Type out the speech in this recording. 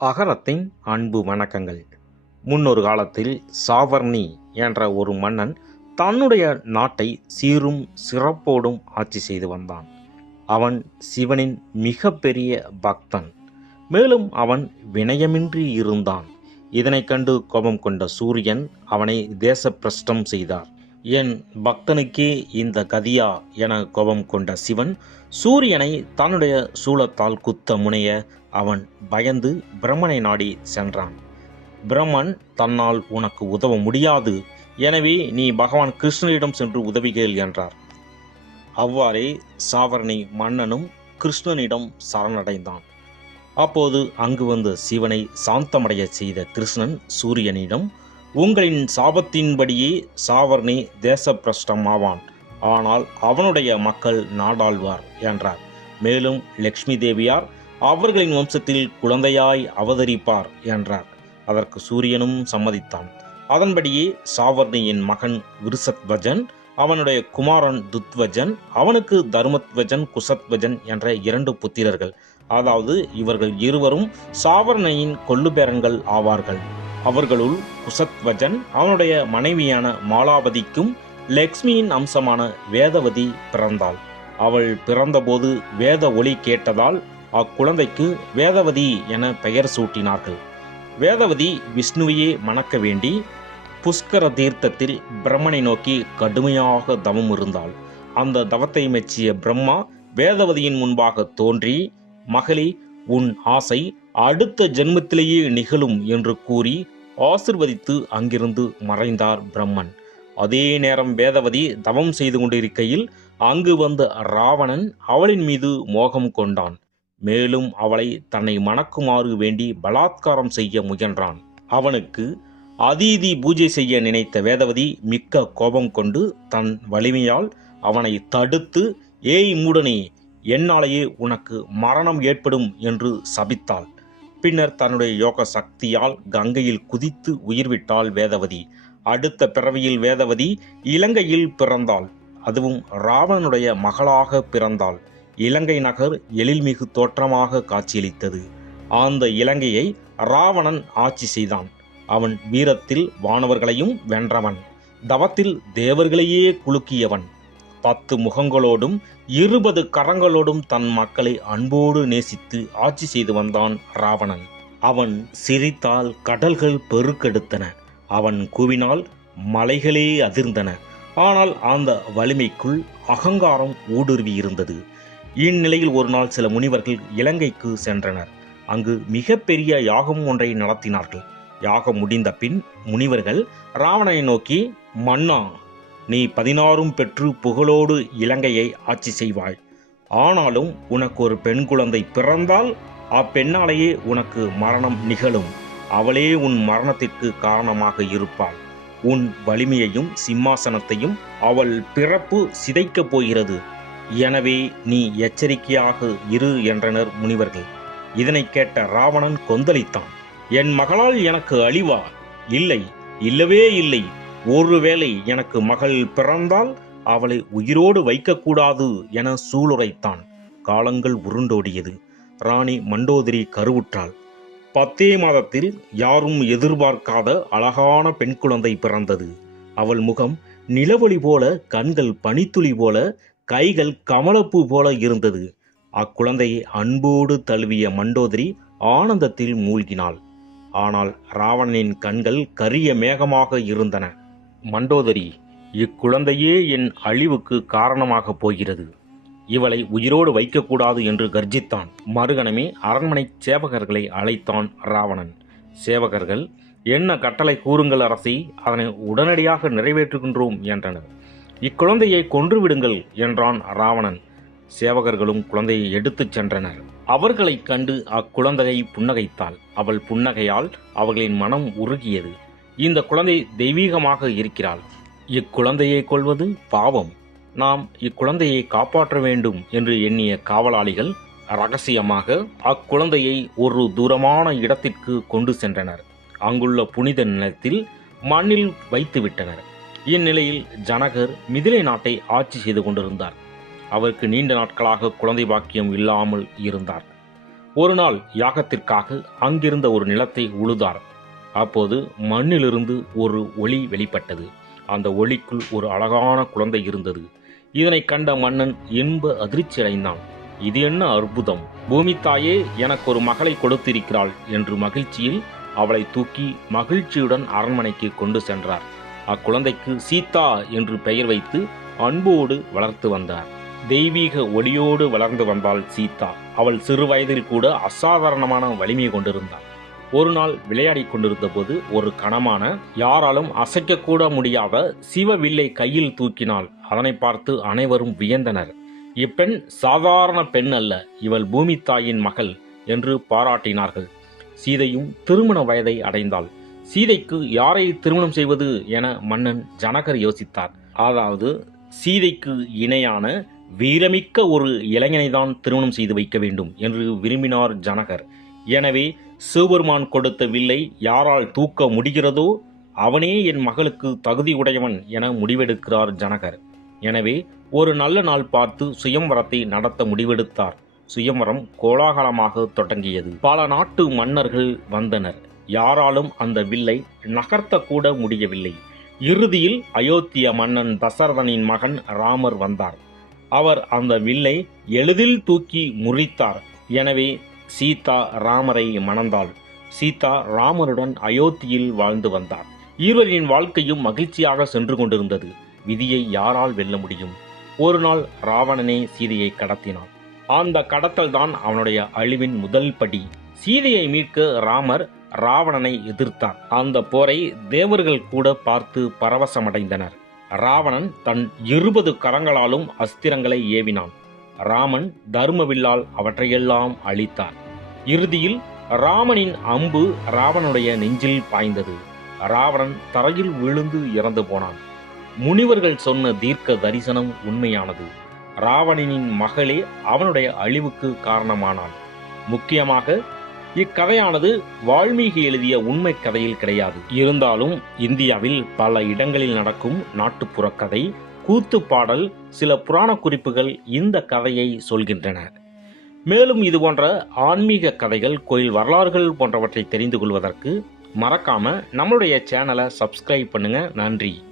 அகரத்தின் அன்பு வணக்கங்கள். முன்னொரு காலத்தில் சாவர்ணி என்ற ஒரு மன்னன் தன்னுடைய நாட்டை சீரும் சிறப்போடும் ஆட்சி செய்து வந்தான். அவன் சிவனின் மிகப்பெரிய பக்தன். மேலும் அவன் வினயமின்றி இருந்தான். இதனைக் கண்டு கோபம் கொண்ட சூரியன் அவனை தேசப்பிரஷ்டம் செய்தார். என் பக்தனுக்கே இந்த கதியா என கோபம் கொண்ட சிவன் சூரியனை தன்னுடைய சூலத்தால் குத்த முனைய அவன் பயந்து பிரம்மனை நாடி சென்றான். பிரம்மன் தன்னால் உனக்கு உதவ முடியாது. எனவே நீ பகவான் கிருஷ்ணனிடம் சென்று உதவுகிறேன் என்றார். அவ்வாறே சாவரணி மன்னனும் கிருஷ்ணனிடம் சரணடைந்தான். அப்போது அங்கு வந்த சிவனை சாந்தமடைய செய்த கிருஷ்ணன் சூரியனிடம் உங்களின் சாபத்தின்படியே சாவர்ணி தேசப்பிரஷ்டம் ஆவான் ஆனால் அவனுடைய மக்கள் நாடாழ்வார் என்றார். மேலும் லக்ஷ்மி தேவியார் அவர்களின் வம்சத்தில் குழந்தையாய் அவதரிப்பார் என்றார். அதற்கு சூரியனும் சம்மதித்தான். அதன்படியே சாவர்ணியின் மகன் விருசத்வஜன் அவனுடைய குமாரன் துத்வஜன் அவனுக்கு தர்மத்வஜன் குசத்வஜன் என்ற இரண்டு புத்திரர்கள். அதாவது இவர்கள் இருவரும் சாவர்ணையின் கொள்ளுபேரன்கள் ஆவார்கள். அவர்களுள் குசத்வஜன் அவனுடைய மனைவியான மாலாவதிக்கும் லக்ஷ்மியின் அம்சமான வேதவதி பிறந்தாள். அவள் பிறந்தபோது வேத ஒளி கேட்டதால் அக்குழந்தைக்கு வேதவதி என பெயர் சூட்டினார்கள். வேதவதி விஷ்ணுவையே மணக்க வேண்டி புஷ்கர தீர்த்தத்தில் பிரம்மனை நோக்கி கடுமையாக தவம் இருந்தாள். அந்த தவத்தை மெச்சிய பிரம்மா வேதவதியின் முன்பாக தோன்றி மகளி உன் ஆசை அடுத்த ஜென்மத்திலேயே நிகழும் என்று கூறி ஆசிர்வதித்து அங்கிருந்து மறைந்தார் பிரம்மன். அதே நேரம் வேதவதி தவம் செய்து கொண்டிருக்கையில் அங்கு வந்த ராவணன் அவளின் மீது மோகம் கொண்டான். மேலும் அவளை தன்னை மணக்குமாறு வேண்டி பலாத்காரம் செய்ய முயன்றான். அவனுக்கு அதீதி பூஜை செய்ய நினைத்த வேதவதி மிக்க கோபம் கொண்டு தன் வலிமையால் அவனை தடுத்து ஏய் மூடனே என்னாலேயே உனக்கு மரணம் ஏற்படும் என்று சபித்தாள். பின்னர் தன்னுடைய யோக சக்தியால் கங்கையில் குதித்து உயிர்விட்டாள் வேதவதி. அடுத்த பிறவியில் வேதவதி இலங்கையில் பிறந்தாள். அதுவும் ராவணனுடைய மகளாக பிறந்தாள். இலங்கை நகர் எழில்மிகு தோற்றமாக காட்சியளித்தது. அந்த இலங்கையை ராவணன் ஆட்சி செய்தான். அவன் வீரத்தில் வானவர்களையும் வென்றவன். தவத்தில் தேவர்களையே குலுக்கியவன். பத்து முகங்களோடும் இருபது கரங்களோடும் தன் மக்களை அன்போடு நேசித்து ஆட்சி செய்து வந்தான் ராவணன். அவன் சிரித்தால் கடல்கள் பெருக்கெடுத்தன. அவன் கூவினால் மலைகளே அதிர்ந்தன. ஆனால் அந்த வலிமைக்குள் அகங்காரம் ஊடுருவி இருந்தது. இந்நிலையில் ஒரு நாள் சில முனிவர்கள் இலங்கைக்கு சென்றனர். அங்கு மிகப்பெரிய யாகம் ஒன்றை நடத்தினார்கள். யாகம் முடிந்த பின் முனிவர்கள் ராவணனை நோக்கி மன்னா நீ பதினாறும் பெற்று புகழோடு இலங்கையை ஆட்சி செய்வாய். ஆனாலும் உனக்கு ஒரு பெண் குழந்தை பிறந்தால் அப்பெண்ணாலேயே உனக்கு மரணம் நிகழும். அவளே உன் மரணத்திற்கு காரணமாக இருப்பாள். உன் வலிமையையும் சிம்மாசனத்தையும் அவள் பிறப்பு சிதைக்கப் போகிறது. எனவே நீ எச்சரிக்கையாக இரு என்றனர் முனிவர்கள். இதனை கேட்ட ராவணன் கொந்தளித்தான். என் மகளால் எனக்கு அழிவா? இல்லை இல்லவே இல்லை. ஒருவேளை எனக்கு மகள் பிறந்தால் அவளை உயிரோடு வைக்கக்கூடாது என சூளுரைத்தான். காலங்கள் உருண்டோடியது. ராணி மண்டோதரி கருவுற்றாள். பத்தே மாதத்தில் யாரும் எதிர்பார்க்காத அழகான பெண் குழந்தை பிறந்தது. அவள் முகம் நிலவொளி போல கண்கள் பனித்துளி போல கைகள் கமலப்பூ போல இருந்தது. அக்குழந்தையை அன்போடு தழுவிய மண்டோதரி ஆனந்தத்தில் மூழ்கினாள். ஆனால் ராவணனின் கண்கள் கரிய மேகமாக இருந்தன. மண்டோதரி இக்குழந்தையே என் அழிவுக்கு காரணமாகப் போகிறது. இவளை உயிரோடு வைக்கக்கூடாது என்று கர்ஜித்தான். மறுகணமே அரண்மனை சேவகர்களை அழைத்தான் ராவணன். சேவகர்கள் என்ன கட்டளை கூறுங்கள் அரசி அதனை உடனடியாக நிறைவேற்றுகின்றோம் என்றனர். இக்குழந்தையை கொன்றுவிடுங்கள் என்றான் ராவணன். சேவகர்களும் குழந்தையை எடுத்துச் சென்றனர். அவர்களைக் கண்டு அக்குழந்தையை புன்னகைத்தாள். அவள் புன்னகையால் அவர்களின் மனம் உருகியது. இந்த குழந்தை தெய்வீகமாக இருக்கிறாள். இக்குழந்தையை கொள்வது பாவம். நாம் இக்குழந்தையை காப்பாற்ற வேண்டும் என்று எண்ணிய காவலாளிகள் ரகசியமாக அக்குழந்தையை ஒரு தூரமான இடத்திற்கு கொண்டு சென்றனர். அங்குள்ள புனித நிலத்தில் மண்ணில் வைத்து விட்டனர். இந்நிலையில் ஜனகர் மிதிலை நாட்டை ஆட்சி செய்து கொண்டிருந்தார். அவருக்கு நீண்ட நாட்களாக குழந்தை பாக்கியம் இல்லாமல் இருந்தார். ஒரு நாள் யாகத்திற்காக அங்கிருந்த ஒரு நிலத்தை உழுதார். அப்போது மண்ணிலிருந்து ஒரு ஒளி வெளிப்பட்டது. அந்த ஒளிக்குள் ஒரு அழகான குழந்தை இருந்தது. இதனை கண்ட மன்னன் இன்ப அதிர்ச்சி அடைந்தான். இது என்ன அற்புதம்? பூமி தாயே எனக்கு ஒரு மகளை கொடுத்திருக்கிறாள் என்று மகிழ்ச்சியில் அவளை தூக்கி மகிழ்ச்சியுடன் அரண்மனைக்கு கொண்டு சென்றார். அக்குழந்தைக்கு சீதா என்று பெயர் வைத்து அன்போடு வளர்த்து வந்தார். தெய்வீக ஒளியோடு வளர்ந்து வந்தாள் சீதா. அவள் சிறு வயதில் கூட அசாதாரணமான வலிமை கொண்டிருந்தாள். ஒரு நாள் விளையாடி கொண்டிருந்த போது ஒரு கணமான யாராலும் அசைக்கக்கூட முடியாத சிவவில்லை கையில் தூக்கினாள். அதனை பார்த்து அனைவரும் வியந்தனர். இப்பெண் சாதாரண பெண் அல்ல இவள் பூமி தாயின் மகள் என்று பாராட்டினார்கள். சீதையும் திருமண வயதை அடைந்தாள். சீதைக்கு யாரை திருமணம் செய்வது என மன்னன் ஜனகர் யோசித்தார். அதாவது சீதைக்கு இணையான வீரமிக்க ஒரு இளைஞனை தான் திருமணம் செய்து வைக்க வேண்டும் என்று விரும்பினார் ஜனகர். எனவே சிவபெருமான் கொடுத்த வில்லை யாரால் தூக்க முடிகிறதோ அவனே என் மகளுக்கு தகுதியுடையவன் என முடிவெடுக்கிறார் ஜனகர். எனவே ஒரு நல்ல நாள் பார்த்து சுயம்வரத்தை நடத்த முடிவெடுத்தார். சுயம்வரம் கோலாகலமாக தொடங்கியது. பல நாட்டு மன்னர்கள் வந்தனர். யாராலும் அந்த வில்லை நகர்த்த கூட முடியவில்லை. இறுதியில் அயோத்திய மன்னன் தசரதனின் மகன் ராமர் வந்தார். அவர் அந்த வில்லை எளிதில் தூக்கி முறித்தார். எனவே சீதா ராமரை மணந்தாள். சீதா ராமருடன் அயோத்தியில் வாழ்ந்து வந்தார். இருவரின் வாழ்க்கையும் மகிழ்ச்சியாக சென்று கொண்டிருந்தது. விதியை யாரால் வெல்ல முடியும்? ஒரு நாள் ராவணனே சீதையை கடத்தினான். அந்த கடத்தல் தான் அவனுடைய அழிவின் முதல் படி. சீதையை மீட்க ராமர் ராவணனை எதிர்த்தான். அந்த போரை தேவர்கள் கூட பார்த்து பரவசமடைந்தனர். ராவணன் தன் இருபது கரங்களாலும் அஸ்திரங்களை ஏவினான். ராமன் தர்மவில்லால் அவற்றையெல்லாம் அழித்தார். இறுதியில் ராமனின் அம்பு ராவனுடைய நெஞ்சில் பாய்ந்தது. ராவணன் தரையில் விழுந்து இறந்து போனான். முனிவர்கள் சொன்ன தீர்க்க தரிசனம் உண்மையானது. ராவணனின் மகளே அவனுடைய அழிவுக்கு காரணமானான் முக்கியமாக இக்கதையானது வால்மீகி எழுதிய உண்மை கதையில் கிடையாது. இருந்தாலும் இந்தியாவில் பல இடங்களில் நடக்கும் நாட்டுப்புற கதை கூத்து பாடல் சில புராண குறிப்புகள் இந்த கதையை சொல்கின்றன. மேலும் இது போன்ற ஆன்மீக கதைகள் கோயில் வரலாறுகள் போன்றவற்றை தெரிந்து கொள்வதற்கு மறக்காம நம்மளுடைய சேனலை சப்ஸ்கிரைப் பண்ணுங்க. நன்றி.